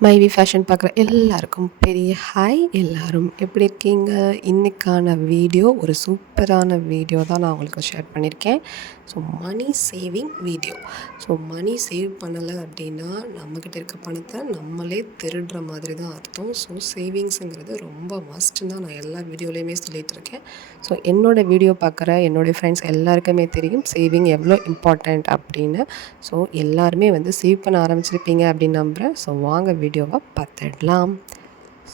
மைவி ஃபேஷன் பார்க்குற எல்லாருக்கும் பெரிய ஹாய். எல்லாரும் எப்படி இருக்கீங்க? இன்றைக்கான வீடியோ ஒரு சூப்பரான வீடியோ தான் நான் உங்களுக்கு ஷேர் பண்ணியிருக்கேன். So money saving video. So money save பண்ணலை அப்படின்னா நம்மக்கிட்ட இருக்க பணத்தை நம்மளே திருடுற மாதிரி தான் அர்த்தம். ஸோ சேவிங்ஸுங்கிறது ரொம்ப மஸ்ட்டுன்னு தான் நான் எல்லா வீடியோலையுமே சொல்லிகிட்டு இருக்கேன். ஸோ என்னோடய வீடியோ பார்க்குற என்னுடைய ஃப்ரெண்ட்ஸ் எல்லாருக்குமே தெரியும் சேவிங் எவ்வளோ இம்பார்ட்டண்ட் அப்படின்னு. ஸோ எல்லாருமே சேவ் பண்ண ஆரம்பிச்சிருப்பீங்க அப்படின்னு நம்புகிறேன். ஸோ வாங்க வீடியோவை பார்த்துடலாம்.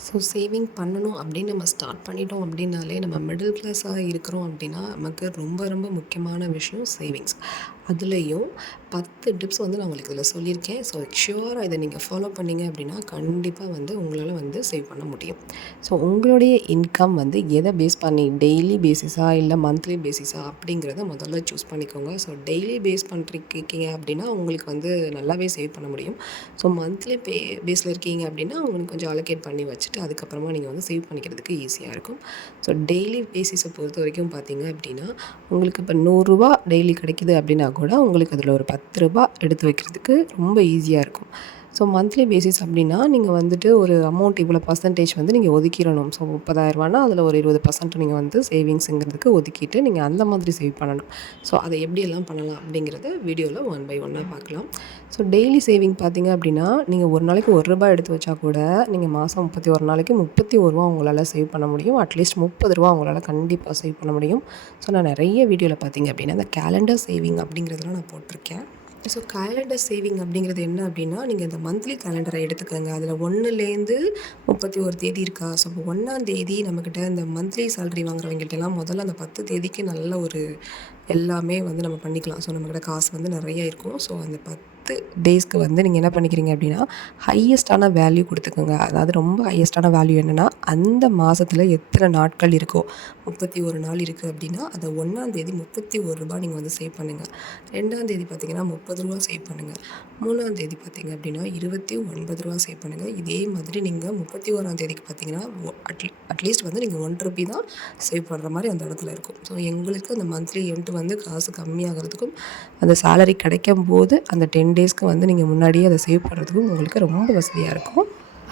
ஸோ சேவிங் பண்ணணும் அப்படின்னு நம்ம ஸ்டார்ட் பண்ணிட்டோம் அப்படின்னாலே நம்ம மிடில் கிளாஸாக இருக்கிறோம் அப்படின்னா நமக்கு ரொம்ப ரொம்ப முக்கியமான விஷயம் சேவிங்ஸ். அதுலேயும் 10 டிப்ஸ் நான் உங்களுக்கு இதில் சொல்லியிருக்கேன். ஸோ ஷியோராக இதை நீங்கள் ஃபாலோ பண்ணிங்க அப்படின்னா கண்டிப்பாக உங்களால் சேவ் பண்ண முடியும். ஸோ உங்களுடைய இன்கம் எதை பேஸ் பண்ணி டெய்லி பேசிஸாக இல்லை மந்த்லி பேசிஸாக அப்படிங்கிறத முதல்ல சூஸ் பண்ணிக்கோங்க. ஸோ டெய்லி பேஸ் பண்ணிருக்கீங்க அப்படின்னா உங்களுக்கு நல்லாவே சேவ் பண்ண முடியும். ஸோ மந்த்லி பேஸில் இருக்கீங்க அப்படின்னா உங்களுக்கு கொஞ்சம் அலோகேட் பண்ணி வச்சுட்டு அதுக்கப்புறமா நீங்கள் சேவ் பண்ணிக்கிறதுக்கு ஈஸியாக இருக்கும். ஸோ டெய்லி பேசிஸை பொறுத்த வரைக்கும் பார்த்தீங்க அப்படின்னா உங்களுக்கு இப்போ 100 ரூபா டெய்லி கிடைக்கிது அப்படின்னா கூட உங்களுக்கு அதில் ஒரு 10 ரூபா எடுத்து வைக்கிறதுக்கு ரொம்ப ஈஸியாக இருக்கும். ஸோ மந்த்லி பேசிஸ் அப்படின்னா நீங்கள் ஒரு அமௌண்ட் இவ்வளோ பர்சன்டேஜ் நீங்கள் ஒதுக்கிடணும். ஸோ 30,000 அதில் ஒரு 20% நீங்கள் சேவிங்ஸுங்கிறதுக்கு ஒதுக்கிட்டு நீங்கள் அந்த மாதிரி சேவ் பண்ணணும். ஸோ அதை எப்படியெல்லாம் பண்ணலாம் அப்படிங்கிறத வீடியோவில் 1 by 1 பார்க்கலாம். ஸோ டெய்லி சேவிங் பார்த்தீங்க அப்படின்னா நீங்கள் ஒரு நாளைக்கு ₹1 எடுத்து வச்சா கூட நீங்கள் மாதம் 31 நாளைக்கு ₹31 உங்களால் சேவ் பண்ண முடியும். அட்லீஸ்ட் ₹30 உங்களால் கண்டிப்பாக சேவ் பண்ண முடியும். ஸோ நான் நிறைய வீடியோவில் பார்த்தீங்க அப்படின்னா இந்த கேலண்டர் சேவிங் அப்படிங்கிறதெல்லாம் நான் போட்டிருக்கேன். ஸோ கேலண்டர் சேவிங் அப்படிங்கிறது என்ன அப்படின்னா நீங்கள் இந்த மந்த்லி கேலண்டரை எடுத்துக்கோங்க. அதில் 1லேருந்து 31 தேதி இருக்கா. ஸோ 1ஆம் தேதி நம்மக்கிட்ட இந்த மந்த்லி சேலரி வாங்குறவங்கள்ட்டெல்லாம் முதல்ல அந்த 10 தேதிக்கு நல்ல ஒரு எல்லாமே நம்ம பண்ணிக்கலாம். ஸோ நம்மக்கிட்ட காசு நிறைய இருக்கும். ஸோ அந்த 10 டேஸ்க்கு நீங்கள் என்ன பண்ணிக்கிறீங்க அப்படின்னா ஹையஸ்டான வேல்யூ கொடுத்துக்கோங்க. அதாவது ரொம்ப ஹையஸ்டான வேல்யூ என்னென்னா அந்த மாதத்தில் எத்தனை நாட்கள் இருக்கோ 31 நாள் இருக்குது அப்படின்னா அதை 1ஆம் தேதி ₹31 நீங்கள் சேவ் பண்ணுங்கள். 2ஆம் தேதி பார்த்திங்கன்னா ₹30 சேவ் பண்ணுங்கள். 3ஆம் தேதி பார்த்திங்க அப்படின்னா ₹29 சேவ் பண்ணுங்கள். இதே மாதிரி நீங்கள் 31ஆம் தேதிக்கு பார்த்திங்கன்னா அட்லீஸ்ட் நீங்கள் ₹1 தான் சேவ் பண்ணுற மாதிரி அந்த இடத்துல இருக்கும். ஸோ எங்களுக்கு அந்த மந்த்லி எண்ட் காசு கம்மியாகிறதுக்கும் அந்த சேலரி கிடைக்கும் போது அந்த 10 டேஸ்க்கு நீங்கள் முன்னாடியே அதை சேவ் பண்ணுறதுக்கும் உங்களுக்கு ரொம்ப வசதியாக இருக்கும்.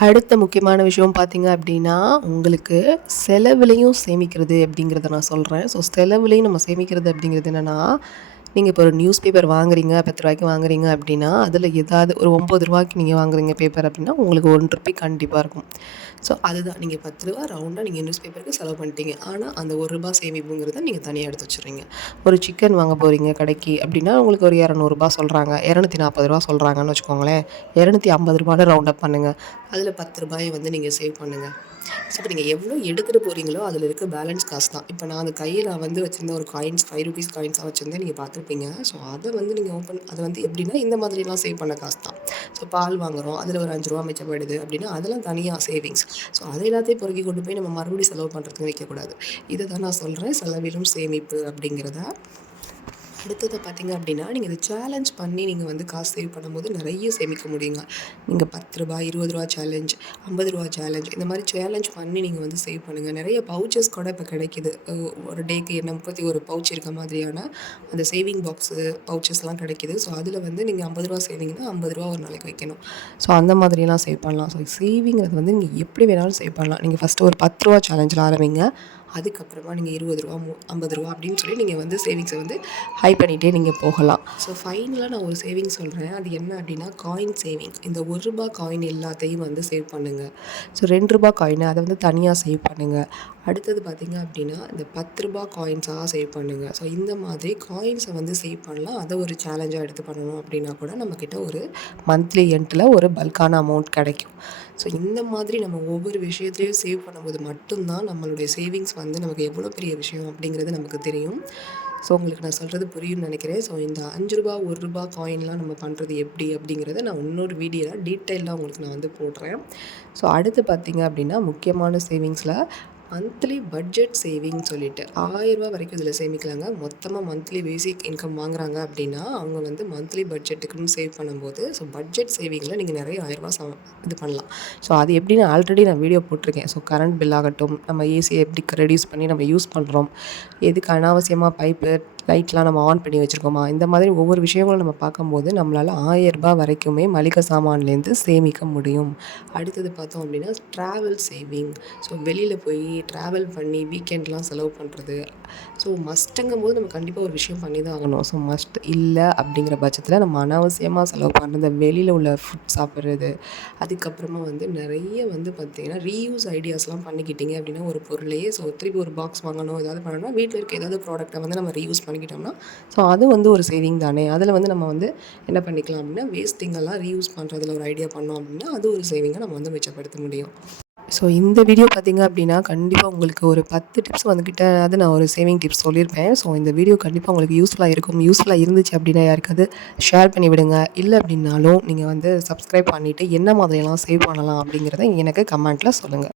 அடுத்த முக்கியமான விஷயம் பார்த்திங்க அப்படின்னா உங்களுக்கு செலவுலையும் சேமிக்கிறது அப்படிங்கிறத நான் சொல்கிறேன். ஸோ செலவுலையும் நம்ம சேமிக்கிறது அப்படிங்கிறது என்னென்னா நீங்கள் இப்போ ஒரு நியூஸ் பேப்பர் வாங்குறீங்க, ₹10 வாங்குறீங்க அப்படின்னா அதில் ஏதாவது ஒரு ₹9 நீங்கள் வாங்குறீங்க பேப்பர் அப்படின்னா உங்களுக்கு ₹1 கண்டிப்பாக இருக்கும். ஸோ அதுதான் நீங்கள் ₹10 ரவுண்டாக நீங்கள் நியூஸ் பேப்பருக்கு செலவு பண்ணிட்டீங்க. ஆனால் அந்த ₹1 சேமிப்புங்கிறத நீங்கள் தனியாக எடுத்து வச்சுருங்க. ஒரு சிக்கன் வாங்க போகிறீங்க கடைக்கு அப்படின்னா உங்களுக்கு ஒரு ₹200 சொல்கிறாங்க, ₹240 சொல்கிறாங்கன்னு வச்சுக்கோங்களேன். ₹250 ரவுண்டப் பண்ணுங்கள். அதில் ₹10 நீங்கள் சேவ் பண்ணுங்கள். ஸோ இப்போ நீங்கள் எவ்வளோ எடுத்துகிட்டு போகிறீங்களோ அதில் இருக்க பேலன்ஸ் காசு தான். இப்போ நான் அந்த கையில் வச்சுருந்த ஒரு காயின்ஸ் ₹5 காயின்ஸாக வச்சுருந்தேன், நீங்கள் பார்த்துருப்பீங்க. ஸோ அதை நீங்கள் ஓப்பன் அதை எப்படின்னா இந்த மாதிரிலாம் சேவ் பண்ண காசு தான். ஸோ பால் வாங்குகிறோம், அதில் ஒரு ₹5 மிச்சப்படுது அப்படின்னா அதெல்லாம் தனியாக சேவிங்ஸ். ஸோ அதை எல்லாத்தையும் பொறுக்கி கொண்டு போய் நம்ம மறுபடியும் செலவு பண்ணுறதுக்கு வைக்கக்கூடாது. இதை தான் நான் சொல்கிறேன் செலவிலும் சேமிப்பு அப்படிங்கிறத. அடுத்தது பார்த்திங்க அப்படின்னா நீங்கள் இதை சேலஞ்ச் பண்ணி நீங்கள் காசு சேவ் பண்ணும்போது நிறைய சேமிக்க முடியுங்க. நீங்கள் ₹10 ₹20 சேலஞ்ச், ₹50 சேலஞ்ச் இந்த மாதிரி சேலஞ்ச் பண்ணி நீங்கள் சேவ் பண்ணுங்கள். நிறைய பவுச்சஸ் கூட இப்போ கிடைக்கிது. ஒரு டேக்கு என்ன 31 பவுச் இருக்க மாதிரியான அந்த சேவிங் பாக்ஸு பவுச்சஸ்லாம் கிடைக்கிது. ஸோ அதில் நீங்கள் ₹50 சேவிங்னா ₹50 ஒரு நாளைக்கு வைக்கணும். ஸோ அந்த மாதிரிலாம் சேவ் பண்ணலாம். ஸோ சேவிங்கிறது நீங்கள் எப்படி வேணாலும் சேவ் பண்ணலாம். நீங்கள் ஃபஸ்ட்டு ஒரு ₹10 சேலஞ்சில் ஆரம்பிங்க. அதுக்கப்புறமா நீங்கள் ₹20 ₹50 அப்படின்னு சொல்லி நீங்கள் சேவிங்ஸை ஹை பண்ணிகிட்டே நீங்கள் போகலாம். ஸோ ஃபைனலாக நான் ஒரு சேவிங் சொல்கிறேன். அது என்ன அப்படின்னா காயின் சேவிங். இந்த ₹1 காயின் எல்லாத்தையும் சேவ் பண்ணுங்கள். ஸோ ₹2 காயினை அதை தனியாக சேவ் பண்ணுங்கள். அடுத்தது பார்த்திங்க அப்படின்னா இந்த ₹10 காயின்ஸாக சேவ் பண்ணுங்கள். ஸோ இந்த மாதிரி காயின்ஸை சேவ் பண்ணலாம். அதை ஒரு சேலஞ்சாக எடுத்து பண்ணணும் அப்படின்னா கூட நம்மக்கிட்ட ஒரு மந்த்லி எண்டில் ஒரு பல்கான அமௌண்ட் கிடைக்கும். ஸோ இந்த மாதிரி நம்ம ஒவ்வொரு விஷயத்துலையும் சேவ் பண்ணும்போது மட்டும்தான் நம்மளுடைய சேவிங்ஸ் நமக்கு எவ்வளோ பெரிய விஷயம் அப்படிங்கிறது நமக்கு தெரியும். ஸோ உங்களுக்கு நான் சொல்கிறது புரியும்னு நினைக்கிறேன். ஸோ இந்த ₹5 ₹1 காயின்லாம் நம்ம பண்ணுறது எப்படி அப்படிங்கிறத நான் இன்னொரு வீடியோவில் டீட்டெயிலாக உங்களுக்கு நான் போடுறேன். ஸோ அடுத்து பார்த்திங்க அப்படின்னா முக்கியமான சேவிங்ஸில் மந்த்லி பட்ஜெட் சேவிங் சொல்லிட்டு ₹1000 வரைக்கும் இதில் சேமிக்கலாங்க. மொத்தமாக மந்த்லி பேசிக் இன்கம் வாங்குறாங்க அப்படின்னா அவங்க மந்த்லி பட்ஜெட்டுக்குன்னு சேவ் பண்ணும்போது ஸோ பட்ஜெட் சேவிங்கில் நீங்கள் நிறைய ₹1000 இது பண்ணலாம். ஸோ அது எப்படின்னு ஆல்ரெடி நான் வீடியோ போட்டிருக்கேன். ஸோ கரண்ட் பில் ஆகட்டும், நம்ம ஏசியை எப்படி ரெடியூஸ் பண்ணி நம்ம யூஸ் பண்ணுறோம், எதுக்கு அனாவசியமாக பைப்பு லைட்லாம் நம்ம ஆன் பண்ணி வச்சுருக்கோமா, இந்த மாதிரி ஒவ்வொரு விஷயங்களும் நம்ம பார்க்கும்போது நம்மளால் ரூ. 1000 வரைக்குமே மளிகை சாமான்லேருந்து சேமிக்க முடியும். அடுத்தது பார்த்தோம் அப்படின்னா ட்ராவல் சேவிங். ஸோ வெளியில் போய் ட்ராவல் பண்ணி வீக்கெண்ட்லாம் செலவு பண்ணுறது. ஸோ மஸ்ட்டுங்கும்போது நம்ம கண்டிப்பாக ஒரு விஷயம் பண்ணி தான் ஆகணும். ஸோ மஸ்ட் இல்லை அப்படிங்கிற பட்சத்தில் நம்ம அனாவசியமாக செலவு பண்ணுறது, வெளியில் உள்ள ஃபுட் சாப்பிட்றது, அதுக்கப்புறமா வந்து நிறைய வந்து பார்த்திங்கன்னா ரீயூஸ் ஐடியாஸ்லாம் பண்ணிக்கிட்டிங்க அப்படின்னா ஒரு பொருளையே ஸோ திருப்பி ஒரு பாக்ஸ் வாங்கணும் ஏதாவது பண்ணணும்னா வீட்டில் இருக்க ஏதாவது ப்ராடக்ட்டை வந்து நம்ம ரீயூஸ் பண்ணிக்கிட்டோம்னா ஸோ அது வந்து ஒரு சேவிங் தானே. அதில் வந்து நம்ம வந்து என்ன பண்ணிக்கலாம் அப்படின்னா வேஸ்ட்டிங்கெல்லாம் ரீயூஸ் பண்ணுறதுல ஒரு ஐடியா பண்ணோம் அப்படின்னா அது ஒரு சேவிங்கை நம்ம வந்து மிச்சப்படுத்த முடியும். ஸோ இந்த வீடியோ பார்த்திங்க அப்படின்னா கண்டிப்பாக உங்களுக்கு ஒரு 10 டிப்ஸ் வந்துக்கிட்ட அது நான் ஒரு சேவிங் டிப்ஸ் சொல்லியிருப்பேன். ஸோ இந்த வீடியோ கண்டிப்பாக உங்களுக்கு யூஸ்ஃபுல்லாக இருக்கும். யூஸ்ஃபுல்லாக இருந்துச்சு அப்படின்னா யாருக்காவது ஷேர் பண்ணி விடுங்க. இல்லை அப்படின்னாலும் நீங்கள் வந்து சப்ஸ்கிரைப் பண்ணிவிட்டு என்ன மாதிரியெல்லாம் சேவ் பண்ணலாம் அப்படிங்கிறத எனக்கு கமெண்ட்டில் சொல்லுங்கள்.